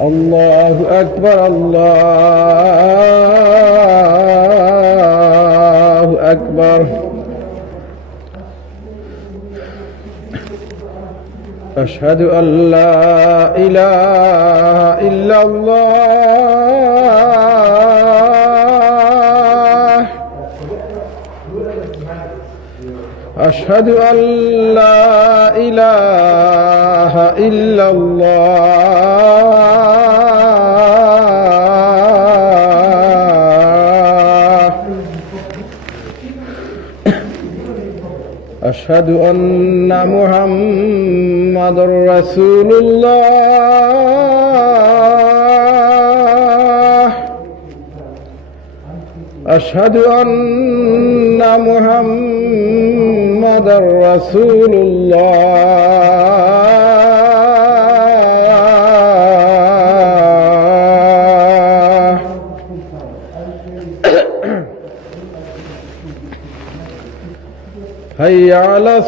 الله أكبر الله أكبر أشهد أن لا إله إلا الله أشهد أن لا إله إلا الله أشهد أن محمدًا رسول الله أشهد أن محمدًا رسول الله حي على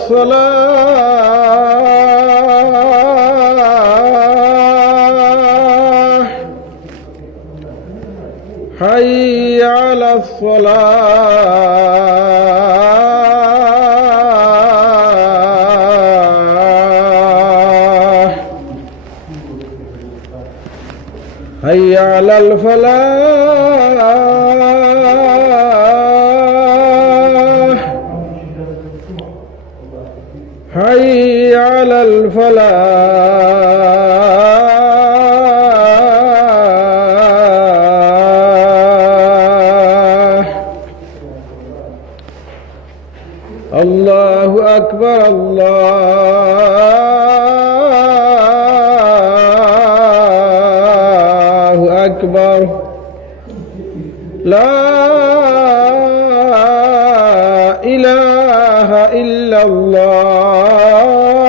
الصلاة حي على الصلاة حي على الفلاح حي على الفلاح الله أكبر الله أكبر لا إله إلا الله